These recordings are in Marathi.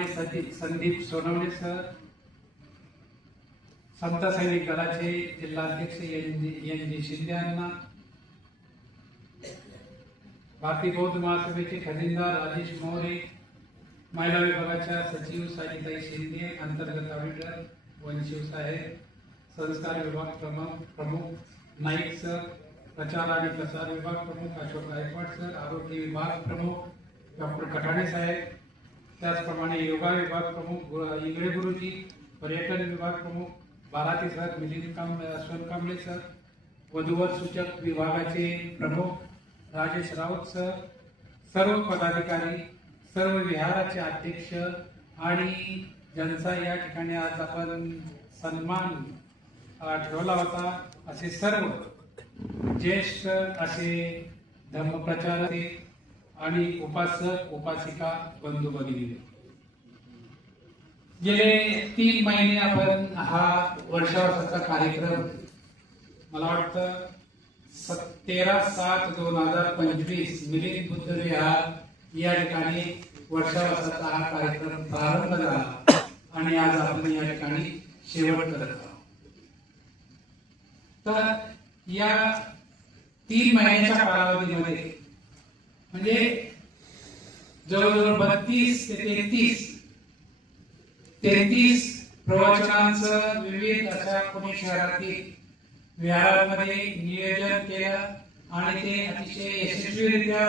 त्याचप्रमाणे संदीप सोनवणे सर संत सैनिक दलाचे जिल्हाध्यक्ष N G N G Shinde यांना भारतीय बौद्ध महासभेचे खजिनदार राजेश मोरे महिला विभागाच्या सचिव साईताई शिंदे अंतर्गत ऑडिटर वंशिवसाहेब संस्कार विभाग प्रमुख प्रमुख नाईक सर प्रचार आणि प्रसार विभाग प्रमुख अशोक गायकवाड सर आरोग्य विभाग प्रमुख डॉक्टर कठाणे साहेब त्याचप्रमाणे योगा विभाग प्रमुख इंगळे गुरुजी पर्यटन विभाग प्रमुख बाराती सर मिलिंद कांब यशवंत कांबळे सर वधूवर सूचक विभागाचे प्रमुख राजेश राऊत सर सर्व पदाधिकारी सर्व विहाराचे अध्यक्ष आणि ज्यांचा या ठिकाणी आज आपण सन्मान ठेवला होता. असे सर्व ज्येष्ठ असे धर्मप्रचारके आणि उपासक उपासिका बंधू भगिनी. गेले तीन महिने आपण हा वर्षावर्षाचा कार्यक्रम मला वाटतं तेरा सात दोन हजार पंचवीस मिलिंद बुद्ध विहार या ठिकाणी वर्षावर्षाचा हा कार्यक्रम प्रारंभ झाला आणि आज आपण या ठिकाणी शेवट करत आहोत. तर या तीन महिन्याच्या कालावधीमध्ये म्हणजे जवळजवळ बत्तीस ते तेहतीस तेहतीस प्रवचनांचं विविध अशा पुणे शहरातील विहारामध्ये नियोजन केलं आणि ते अतिशय यशस्वीरित्या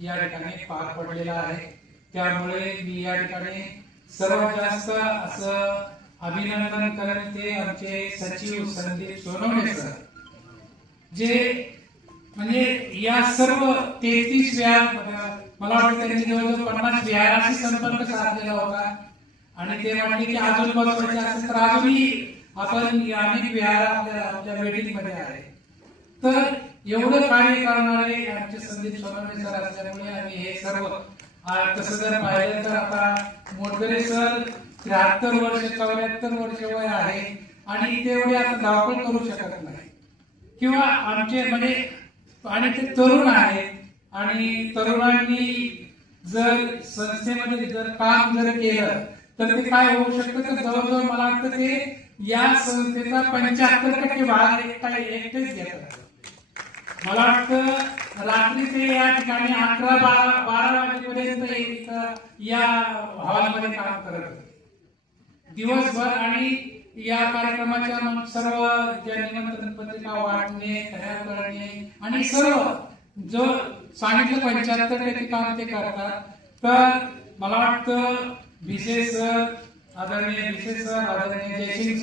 या ठिकाणी पार पडलेलं आहे. त्यामुळे मी या ठिकाणी सर्वात जास्त असं अभिनंदन करेन ते आमचे सचिव संदीप सोनवणे सर जे म्हणजे या सर्व तेहतीस व्यायाम मला वाटतं त्यांनी जवळजवळ पन्नास व्यायामाशी संपर्क साधलेला होता आणि ते म्हणले की अजून बसवायचे असेल तर अजूनही आपण अनेक व्यायाम आपल्या आमच्या मध्ये आहे. तर एवढं कार्य करणारे आमचे संदीप सोनवणे सर असल्यामुळे आम्ही हे सर्व तसं जर पाहिलं तर आता मोटकरे सर त्र्याहत्तर वर्ष चौऱ्याहत्तर वर्ष वय आहे आणि तेवढे आता धावपळ करू शकत नाही. किंवा आमचे म्हणजे आणि ते तरुण आहेत. आणि तरुणांनी जर संस्थेमध्ये जर काम जर केलं तर ते काय होऊ शकतं? तर जवळजवळ मला वाटतं ते या संस्थेचा पंच्याहत्तर टक्के भाग एकटा एकटेच घेतात. मला वाटतं रात्री ते या ठिकाणी अकरा बारा बारा वाजेपर्यंत या हॉलमध्ये काम करत दिवसभर आणि या कार्यक्रमाच्या मग सर्व ज्या निमंत्रण पत्रिका वाटणे तयार करणे आणि सर्व जो सांगितलं पंच्याहत्तर टक्के काम ते करतात तर मला वाटतं भिसे सर आदरणीय भिसे सर आदरणीय जयसिंग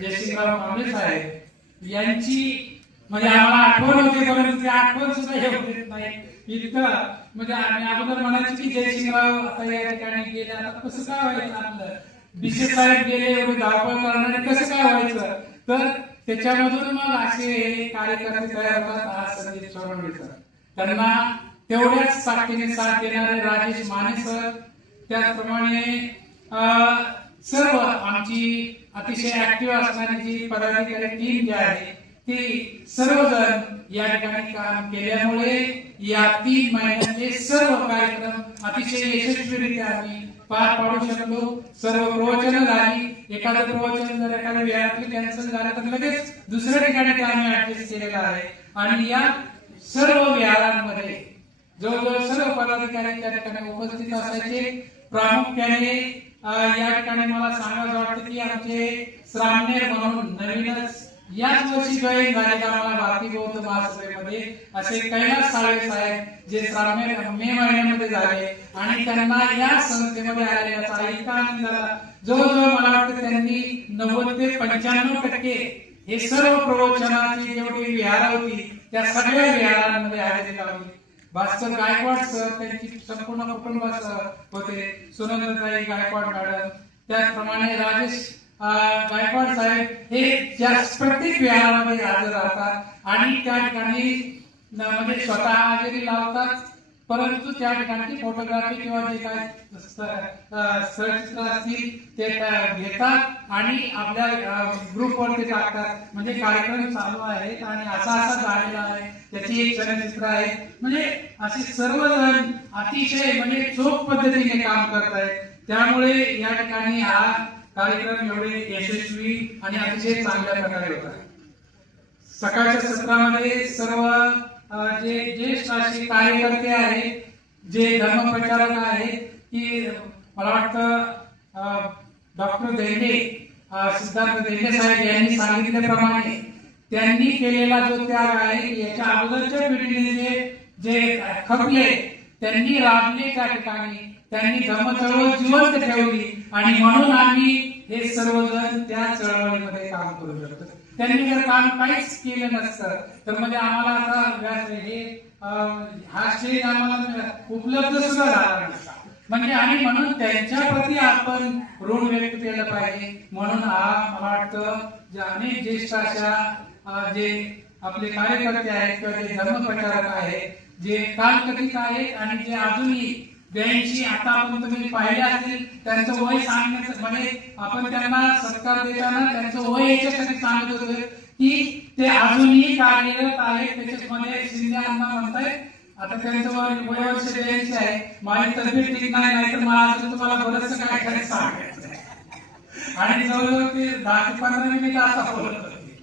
जयसिंगराव कांबळे साहेब यांची म्हणजे आम्हाला आठवण होते परंतु ती आठवण सुद्धा हे होत नाही. इतकं म्हणजे आम्ही अगोदर म्हणायचं की जयसिंगराव आता या ठिकाणी गेले आता कसं काय व्हायचं आपलं? बिशे साहेब गेले एवढे धावपळ करणारे कसं काय व्हायचं? तर त्याच्यामधून मग असे कार्यकर्ते तयार होतात हा संदीप सोनवणे सर त्यांना तेवढ्याच ताकदीने साथ देणारे राजेश माने सर त्याचप्रमाणे सर्व आमची अतिशय ऍक्टिव्ह असणारी जी पदाधिकारी टीम जी आहे ती सर्वजण या ठिकाणी काम केल्यामुळे या तीन महिन्यातले सर्व कार्यक्रम अतिशय यशस्वीरित्या आम्ही पार पाडू शकलो. सर्व प्रवचन झाली. एखादं प्रवचन जर एखाद्या विहारातलं कॅन्सल झालं तर लगेच दुसऱ्या ठिकाणी ते आम्ही ऍडजस्ट केलेलं आहे. आणि या सर्व व्यारांमध्ये जवळजवळ सर्व पदाधिकारी त्या ठिकाणी उपस्थित असायचे. प्रामुख्याने या ठिकाणी मला सांगायचं वाटतं की आमचे श्रामणेर म्हणून नवीनच याच वर्षी जॉईन झालेले आम्हाला भारतीय बौद्ध महासभेमध्ये असे कैलास साळे साहेब जे मे महिन्यामध्ये झाले आणि त्यांना या संस्थेमध्ये आलेल्याचा इतका आनंद झाला जवळजवळ मला वाटतं त्यांनी नव्वद ते पंच्याण्णव टक्के हे सर्व प्रवचनाची जेवढी विहार होती त्या सगळ्या विहारांमध्ये हजेरी लावली भास्कर गायकवाड सर त्यांची संपूर्ण कुटुंब होते. सुनंदताई गायकवाड मॅडम त्याचप्रमाणे राजेश गायकवाड साहेब हे ज्या प्रत्येक विहारामध्ये हजर राहतात. आणि त्या ठिकाणी म्हणजे स्वतः हजेरी लावतात. परंतु त्या ठिकाणची फोटोग्राफी किंवा जे काय सचित्र असतील ते घेतात आणि आपल्या ग्रुपवरती टाकतात. म्हणजे कार्यक्रम चालू आहेत आणि असा असा झालेला आहे. त्याची एक चलचित्र आहे. म्हणजे असे सर्वजण अतिशय म्हणजे चोख पद्धतीने काम करत आहेत त्यामुळे या ठिकाणी हा कार्यक्रम एवढे यशस्वी आणि अतिशय चांगल्या प्रकारे होत आहे सकाळच्या सत्रामध्ये सर्व जे ज्येष्ठ असे कार्यकर्ते आहेत जे धर्मप्रचारक आहेत की मला वाटतं डॉक्टर देंडे सिद्धार्थ देंडे साहेब यांनी सांगितल्याप्रमाणे त्यांनी केलेला जो त्याग आहे याच्या अगोदरच्या पिढीने जे जे खपले त्यांनी राबले त्या ठिकाणी. त्यांनी धर्मचळवळ जिवंत ठेवली. आणि म्हणून आम्ही हे सर्वजण त्या चळवळीमध्ये काम करू शकतो. त्यांनी जर काम काहीच केलं नसतं तर म्हणजे आम्हाला आता हे हा स्टेज आम्हाला उपलब्ध सुद्धा झाला नसता म्हणजे आणि म्हणून त्यांच्या प्रती आपण ऋण व्यक्त केलं पाहिजे. म्हणून हा मला वाटतं जे अनेक ज्येष्ठ अशा जे आपले कार्यकर्ते आहेत किंवा जे धर्मप्रचारक आहेत जे कालकथित आहेत आणि जे अजूनही ब्याऐंशी आता आपण तुम्ही पाहिले असतील त्यांचं वय सांगण्याचं म्हणजे आपण त्यांना सत्कार देताना त्यांचं वय याच्यासाठी सांगत होतो. की ते अजूनही कार्यरत आहेत त्याच्यामध्ये शिंदे अण्णा म्हणतायत आता त्यांचं वय वर्ष ब्याऐंशी आहे माझी तब्येत ठीक नाही नाही तर मला अजून तुम्हाला बरंच काय खरं सांगायचं आणि जवळजवळ ते दहा ते पंधरा मिनिट आता बोलत होते.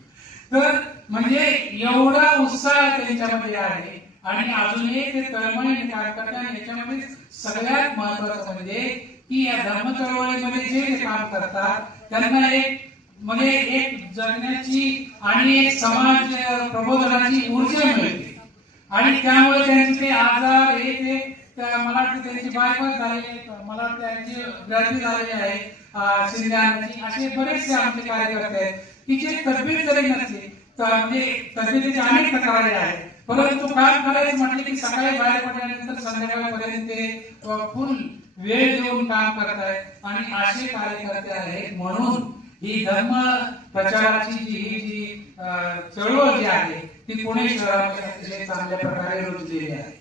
तर म्हणजे एवढा उत्साह त्यांच्यामध्ये आहे आणि अजूनही ते तळमळीने काम करतात आणि याच्यामध्ये सगळ्यात महत्वाचं म्हणजे की या धर्म चळवळीमध्ये जे काम करतात त्यांना एक म्हणजे एक जगण्याची आणि एक समाज प्रबोधनाची ऊर्जा मिळते. आणि त्यामुळे त्यांचे आजार हे ते मला वाटतं त्यांची बायपास झालेली मला वाटतं त्यांची ग्रॅज्युएट झालेली आहे शिंदे असे बरेचसे आमचे कार्यकर्ते आहेत. की जे तब्येत जरी नसली तर म्हणजे तब्येतीचे अनेक तक्रारी आहेत. परंतु काम करायचं म्हटलं की सकाळी बाहेर पडल्यानंतर संध्याकाळपर्यंत ते फुल वेळ देऊन काम करत आहेत. आणि असे कार्यकर्ते आहेत म्हणून ही धर्म प्रचाराची जी ही जी चळवळ जी आहे ती पुणे शहरामध्ये चांगल्या प्रकारे रुजलेली आहे.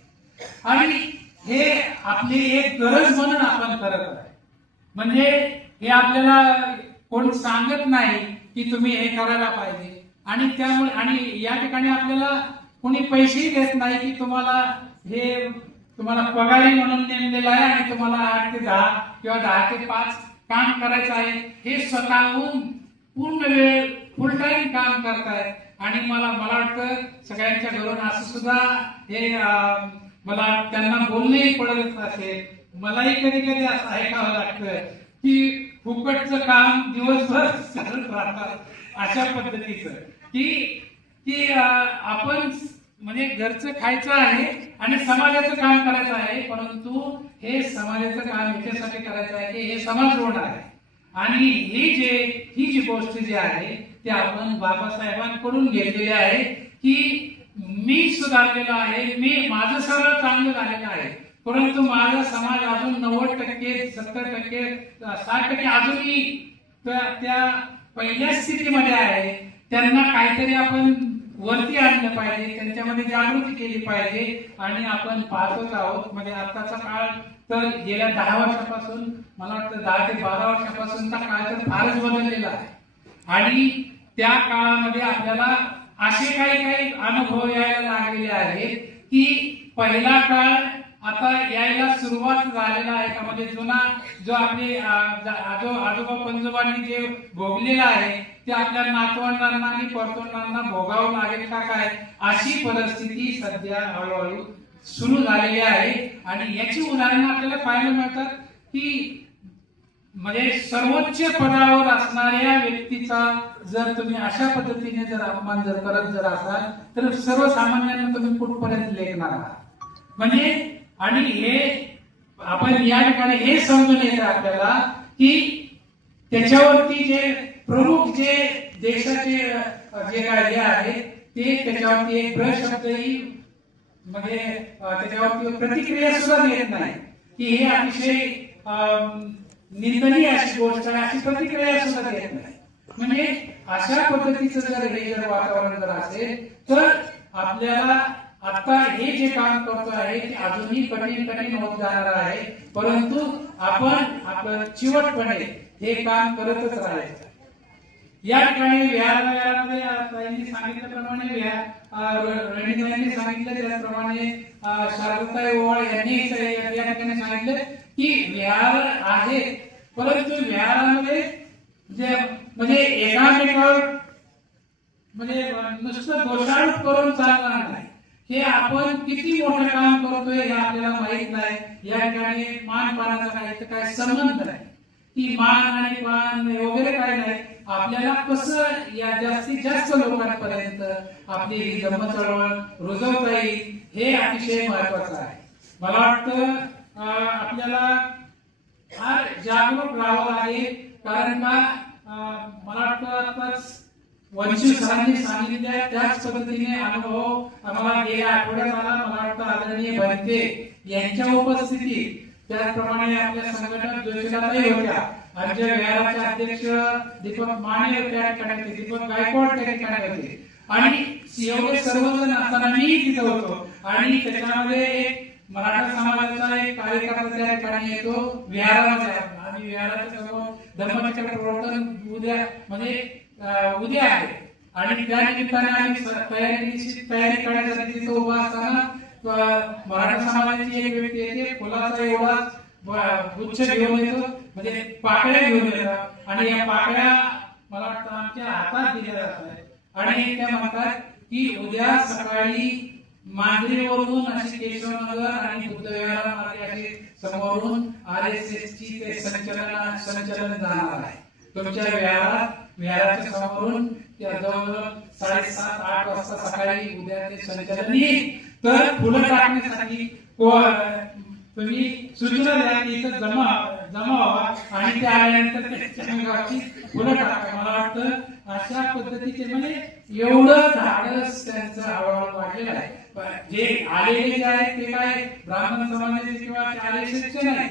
आणि हे आपली एक गरज म्हणून आपण करत आहे. म्हणजे हे आपल्याला कोण सांगत नाही की तुम्ही हे करायला पाहिजे. आणि त्यामुळे आणि या ठिकाणी आपल्याला कोणी पैसेही देत नाही की तुम्हाला हे तुम्हाला पगारी म्हणून नेमलेलं आहे आणि तुम्हाला आठ ते दहा किंवा दहा ते पाच काम करायचं आहे हे स्वतःहून पूर्ण वेळ फुल टाइम काम करतायत आणि मला मला वाटतं सगळ्यांच्या घरून असं सुद्धा हे मला त्यांना बोलणंही पडत असेल. मलाही कधी कधी असं ऐकावं लागतं की फुकटचं काम दिवसभर चालत राहतात अशा पद्धतीचं. की की आपण म्हणजे घरचं खायचं आहे आणि समाजाचं काम करायचं आहे परंतु हे समाजाचं काम याच्यासाठी करायचं आहे की हे समाज रोड आहे. आणि ही जे ही जी गोष्ट जी आहे ते आपण बाबासाहेबांकडून घेतलेली आहे की मी सुधारलेलो आहे मी माझं सगळं चांगलं झालेलं आहे. परंतु माझा समाज अजून नव्वद टक्के सत्तर टक्के साठ टक्के अजूनही त्या- त्या पहिल्या स्थितीमध्ये आहे. त्यांना काहीतरी आपण वरती आणलं पाहिजे त्यांच्यामध्ये जागृती केली पाहिजे. आणि आपण पाहतोच आहोत म्हणजे आताचा काळ तर गेल्या दहा वर्षापासून मला वाटतं दहा ते बारा वर्षापासूनचा काळ तर फारच बदललेला आहे. आणि त्या काळामध्ये आपल्याला असे काही काही अनुभव यायला लागलेले आहेत की पहिला काळ आता यायला सुरुवात झालेला आहे का? म्हणजे जुना जो आपले आजो आजोबा पंजोबांनी जे भोगलेलं आहे ते आपल्या नातवंडांना आणि परतवंडांना भोगावं लागेल का काय? अशी परिस्थिती सध्या हळूहळू सुरू झालेली आहे. आणि याची उदाहरणं आपल्याला पाहायला मिळतात की म्हणजे सर्वोच्च पदावर असणाऱ्या व्यक्तीचा जर तुम्ही अशा पद्धतीने जर अपमान जर करत जर असाल तर सर्वसामान्यांना तुम्ही कुठपर्यंत लेखणार आहात? म्हणजे आणि हे आपण या ठिकाणी हे समजून येतं आपल्याला की त्याच्यावरती जे प्रमुख जे देशाचे जे काय हे आहे ते त्याच्यावरती एक प्रशब्दही म्हणजे त्याच्यावरती प्रतिक्रिया सुद्धा देत नाही. की हे अतिशय निंदनीय अशी गोष्ट आहे अशी प्रतिक्रिया सुद्धा देत नाही. म्हणजे अशा पद्धतीचं जर हे जर वातावरण जर असेल तर आपल्याला आता हे जे काम करतो आहे ते अजूनही कठीण कठीण होत जाणार आहे. परंतु आपण आपलं चिवटपणे हे काम करतच राहायचं. या ठिकाणी विहारामध्ये सांगितल्याप्रमाणे विहार सांगितलं त्याचप्रमाणे अं, शारदाताई ओवाळ यांनी या या ठिकाणी सांगितलं की विहार आहे. परंतु विहारामध्ये जे म्हणजे एकामेकावर म्हणजे नुसतं दोषारोप करून चालणार नाही. हे आपण किती मोठं काम करतोय हे आपल्याला माहीत नाही. या ठिकाणी मान पानाचा काय तर काय संबंध नाही. की मान आणि पान वगैरे काय नाही. आपल्याला कसं या जास्तीत जास्त लोकांपर्यंत आपली ही धम्म चळवळ रुजवता येईल हे अतिशय महत्वाचं आहे. मला वाटतं आपल्याला फार जागरूक राहावं लागेल. कारण का मला वाटतं आताच वंचित सरांनी सांगितल्या त्याच पद्धतीने अनुभव आम्हाला गेल्या आठवड्यात आला. मला वाटतं आदरणीय भंते यांच्या उपस्थितीत. त्याचप्रमाणे आपल्या संघटना जोशीलाताई होत्या. आमच्या विहाराचे अध्यक्ष दीपक माने त्या ठिकाणी होते दीपक गायकवाड त्या ठिकाणी होते. आणि एवढे सर्वजण असताना मी तिथे होतो. आणि त्याच्यामध्ये एक मराठा समाजाचा एक कार्यकर्ता त्या ठिकाणी येतो. विहाराचा आणि विहाराचं सर्व धर्मचक्र प्रवर्तन उद्या म्हणजे उद्या आहे. आणि त्या निमित्ताने आम्ही तयारीची तयारी करण्यासाठी तिथे उभा असताना मराठा समाजाची एक व्यक्ती येते फुलाचा एवढा गुच्छ घेऊन येतो. म्हणजे पाकळ्या घेऊन येतात आणि या पाकळ्या मला वाटतं आमच्या हातात दिल्या जातात आणि त्या म्हणतात की उद्या सकाळी मांजरीवरून असे केशवनगर आणि बुद्धविहारामध्ये असे समोरून आर एस एस ची ते संचलन संचलन जाणार आहे. तुमच्या विहारात विहाराच्या समोरून जवळजवळ साडेसात आठ वाजता सकाळी उद्या ते संचलन. तर फुलं टाकण्यासाठी को- तुम्ही सूचना द्या की इथं जमा जमा व्हा. आणि ते आल्यानंतर त्याच्या फुलं टाका. मला वाटतं अशा पद्धतीचे म्हणजे एवढं धाडस त्यांचं हळूहळू वाढलेलं आहे. जे आलेले जे आहेत ते काय? ब्राह्मण समाजाचे किंवा आलेले आरएसएसचे आहे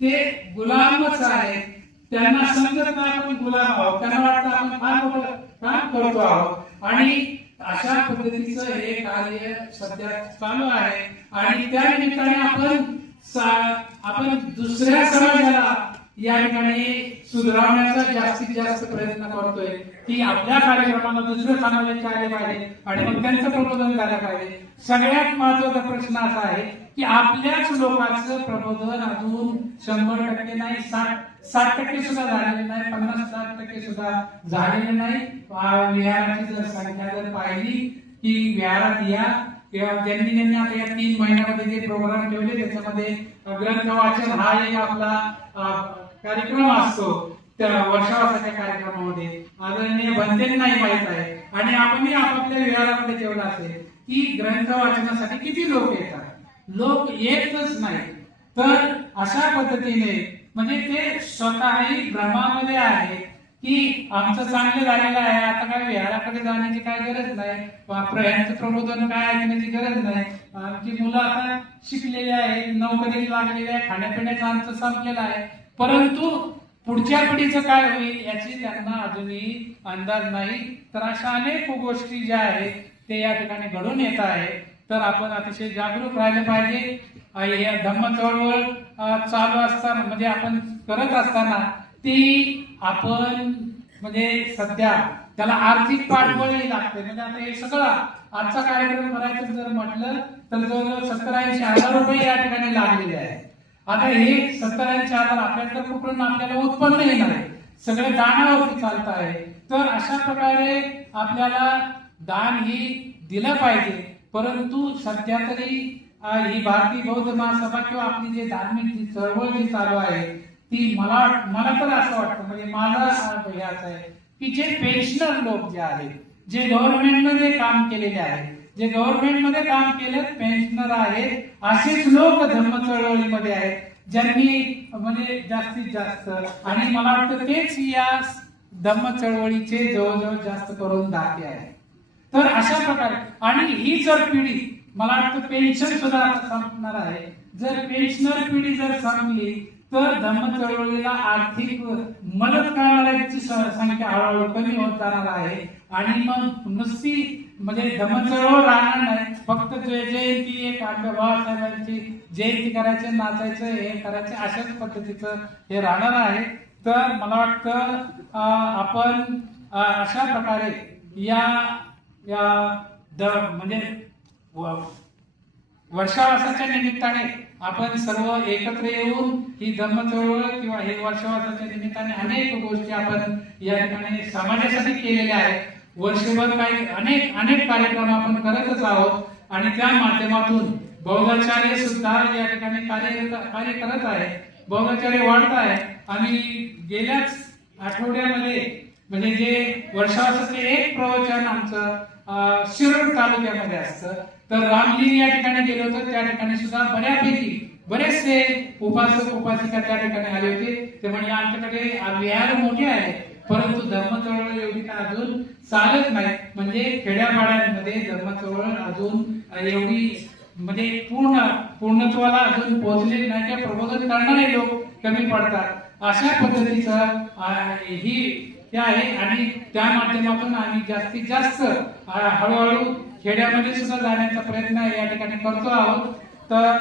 ते गुलामच आहेत. त्यांना समजत नाही आपण गुलाम आहोत त्यांना वाटतं आपण फार मोठं काम करतो आहोत. आणि अशा पद्धतीचं हे कार्य सध्या चालू आहे. आणि त्या निमित्ताने आपण आपण दुसऱ्या समाजाला या ठिकाणी सुधारवण्याचा जास्तीत जास्त प्रयत्न करतोय. की आपल्या कार्यक्रमाला दुसरं समाजाचे आले पाहिजे आणि मग त्यांचं प्रबोधन झालं पाहिजे. सगळ्यात महत्त्वाचा प्रश्न असा आहे की आपल्याच लोकांचं प्रबोधन अजून शंभर टक्के नाही साठ साठ टक्के सुद्धा झालेले नाही पन्नास साठ टक्के सुद्धा झालेले नाही. विहाराची जर संख्या जर पाहिली की विहारात या किंवा ज्यांनी ज्यांनी आता या तीन महिन्यामध्ये जे प्रोग्राम ठेवले त्याच्यामध्ये ग्रंथ वाचन हा एक आपला कार्यक्रम असतो. त्या वर्षावासाच्या कार्यक्रमामध्ये. आदरणीय बंदेंनाही माहीत आहे. आणि आपणही आपापल्या विहारामध्ये ठेवलं असेल की ग्रंथ वाचनासाठी किती लोक येतात? लोक येतच नाही तर अशा पद्धतीने म्हणजे ते स्वतःही भ्रमामध्ये आहे की आमचं चांगलं झालेलं आहे आता काय विहाराकडे जाण्याची काय गरज नाही प्रयांचं प्रबोधन काय ऐकण्याची गरज नाही. आमची मुलं आता शिकलेली आहेत नोकरी लागलेली आहे खाण्यापिण्याचं आमचं संपलेलं आहे. परंतु पुढच्या पिढीचं काय होईल याची त्यांना अजूनही अंदाज नाही. तर अशा अनेक गोष्टी ज्या आहेत ते या ठिकाणी घडून येत आहे तर आपण अतिशय जागरूक राहिले पाहिजे. या धम्म चळवळ चालू असताना म्हणजे आपण करत असताना ती आपण म्हणजे सध्या त्याला आर्थिक पाठबळही लागते. म्हणजे आता हे सगळा आजचा कार्यक्रम करायचं जर म्हटलं तर जवळजवळ सत्तर ऐंशी हजार रुपये या ठिकाणी लागलेले आहेत. आता हे सत्तर ऐंशी हजार आपल्याकडे कुठून आपल्याला उत्पन्न येणार आहे? सगळे दानावरती चालत आहे. तर अशा प्रकारे आपल्याला दान ही दिलं पाहिजे. परंतु सध्या तरी ही भारतीय बौद्ध महासभा किंवा आपली जे धार्मिक चळवळ जी चालू आहे ती मला मला तर असं वाटतं म्हणजे माझा अ, आहे की जे पेन्शनर लोक जे आहेत जे गव्हर्नमेंटमध्ये काम केलेले आहेत जे गव्हर्नमेंटमध्ये काम केले पेन्शनर आहेत असेच लोक धर्म चळवळीमध्ये आहेत ज्यांनी म्हणजे जास्तीत जास्त आणि मला वाटतं तेच या धम्म चळवळीचे जवळजवळ जास्त करून दाते आहेत. तर अशा प्रकारे आणि ही जर पिढी मला वाटतं पेन्शन सुद्धा संपणार आहे. जर पेन्शनर पिढी जर संपली तर धम्म चळवळीला आर्थिक मदत करणाऱ्यांची संख्या हळूहळू कमी होत जाणार आहे. आणि मग नुसती म्हणजे धम्मचळवळ राहणार नाही. फक्त जय जयंती एक आमच्या बाबासाहेबांची जयंती करायचे नाचायचं हे करायचे अशाच पद्धतीचं हे राहणार आहे. तर मला वाटतं आपण अशा प्रकारे या या म्हणजे वर्षावासाच्या निमित्ताने आपण सर्व एकत्र येऊन ही धर्म चळवळ किंवा हे वर्षावासाच्या निमित्ताने अनेक गोष्टी आपण या ठिकाणी समाजासाठी केलेल्या आहेत. वर्षभर काही अनेक अनेक कार्यक्रम आपण करतच आहोत आणि त्या माध्यमातून बौद्धाचार्य सुद्धा या ठिकाणी कार्य कार्य करत आहे बौद्धाचार्य वाढत आहे आणि गेल्याच आठवड्यामध्ये म्हणजे जे वर्षावासाचे एक प्रवचन आमचं अं, तालुक्यामध्ये असतं. तर रामलीन या ठिकाणी गेलो होते. त्या ठिकाणी सुद्धा बऱ्यापैकी बरेचसे उपासक उपासिका त्या ठिकाणी आले होते. ते म्हणजे आमच्याकडे विहार मोठे आहे परंतु धर्म चळवळ एवढी काय अजून चालत नाही. म्हणजे खेड्यापाड्यांमध्ये धर्म चळवळ अजून एवढी म्हणजे पूर्ण पूर्णत्वाला अजून पोहोचलेली नाही. किंवा प्रबोधन करणारे लोक कमी पडतात. अशा पद्धतीचं ही ते आहे. आणि त्या माध्यमातून आम्ही जास्तीत जास्त हळूहळू खेड्यामध्ये सुद्धा जाण्याचा प्रयत्न या ठिकाणी करतो आहोत. तर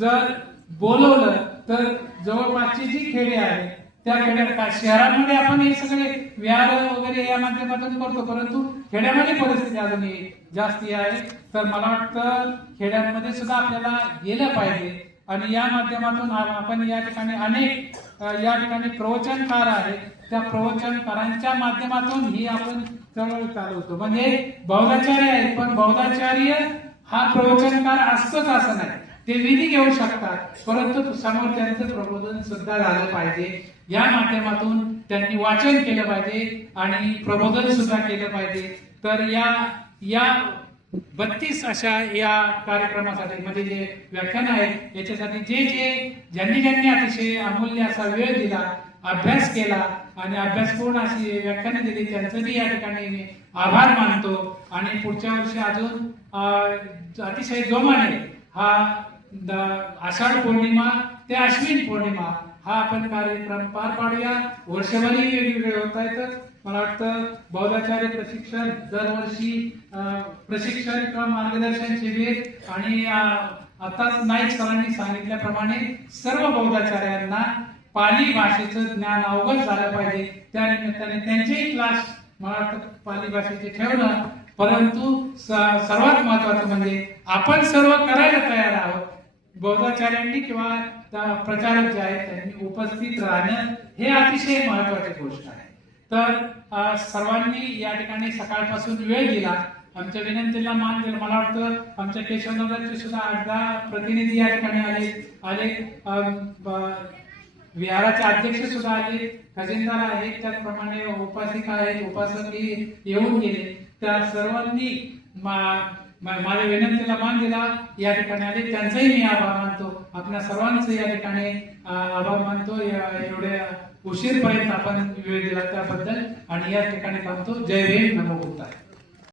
जर बोलवलं तर जवळपासची जी खेडे आहेत त्या खेड्या शहरामध्ये आपण हे सगळे विहार वगैरे या माध्यमातून करतो. परंतु खेड्यामध्ये परिस्थिती अजून जास्ती आहे. तर मला वाटतं खेड्यांमध्ये सुद्धा आपल्याला गेलं पाहिजे. आणि या माध्यमातून आपण या ठिकाणी अनेक या ठिकाणी प्रवचनकार आहेत. त्या प्रवचनकारांच्या माध्यमातून ही आपण चळवळ चालवतो. म्हणजे बौद्धाचार्य आहेत पण बौद्धाचार्य हा प्रवचनकार असतोच असं नाही. ते विधी घेऊ शकतात परंतु समोर त्यांचं प्रबोधन सुद्धा झालं पाहिजे. या माध्यमातून त्यांनी वाचन केलं पाहिजे आणि प्रबोधन सुद्धा केलं पाहिजे. तर या या बत्तीस अशा या कार्यक्रमासाठी म्हणजे जे व्याख्यान आहेत याच्यासाठी जे जे ज्यांनी ज्यांनी अतिशय अमूल्य असा वेळ दिला अभ्यास केला आणि अभ्यासपूर्ण अशी व्याख्याने दिली. त्यांचं या ठिकाणी मी आभार मानतो. आणि पुढच्या वर्षी अजून अतिशय जोमाने हा आषाढ पौर्णिमा ते अश्विन पौर्णिमा हा आपण कार्यक्रम पार पाडूया. वर्षभरही वेगवेगळे होत आहेत. मला वाटतं बौद्धाचार्य प्रशिक्षण दरवर्षी प्रशिक्षण किंवा मार्गदर्शन शिबिर आणि आताच नाईक सरांनी सांगितल्याप्रमाणे सर्व बौद्धाचार्यांना पाली भाषेचं ज्ञान अवगत झालं पाहिजे. त्या निमित्ताने त्यांचेही क्लास मला वाटतं पाली भाषेचे ठेवणं परंतु सर्वात महत्वाचं म्हणजे आपण सर्व करायला तयार आहोत. बौद्धाचार्यांनी किंवा प्रचारक जे आहेत त्यांनी उपस्थित राहणं हे अतिशय महत्वाची गोष्ट आहे. तर सर्वांनी या ठिकाणी सकाळपासून वेळ दिला. आमच्या विनंतीला मान दिला. मला वाटतं आमच्या केशवनगरचे सुद्धा आठ दहा प्रतिनिधी या ठिकाणी आले आले. विहाराचे अध्यक्ष सुद्धा आले खजिनदार आहेत त्याचप्रमाणे उपासिका आहेत उपासकही येऊन गेले. त्या सर्वांनी माझ्या विनंतीला मान दिला. या ठिकाणी आले. त्यांचाही मी आभार मानतो. आपल्या सर्वांचे या ठिकाणी आभार मानतो. या- एवढ्या उशीरपर्यंत आपण वेळ दिला त्याबद्दल. आणि या ठिकाणी थांबतो. जय भीम. नमो बुद्धाय.